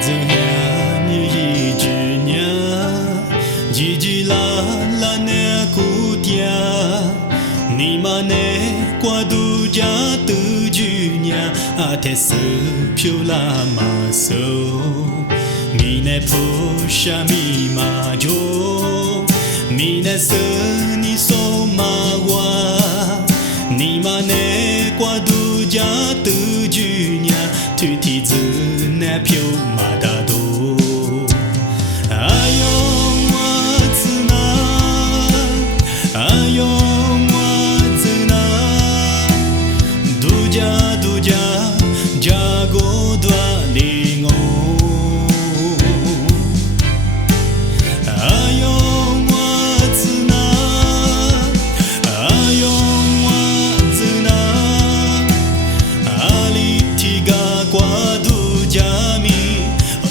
子呀，你一只鸟，叽叽啦啦那古嗲，你妈那瓜杜家杜句鸟，阿特斯飘啦马手，你那扑下米马脚，你那色你手马哇，你妈那瓜杜家杜句鸟，腿蹄子那飘马达多。哎呦我子那，哎呦我子那，杜家杜家家过多灵哦。哎呦我子那，哎呦我子那，阿里提嘎瓜杜家米，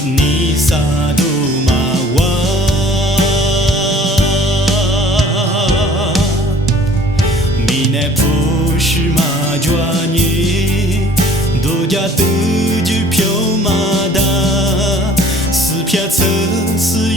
你萨杜马哇，米那不是马抓你，杜家杜就飘马达，四撇车四。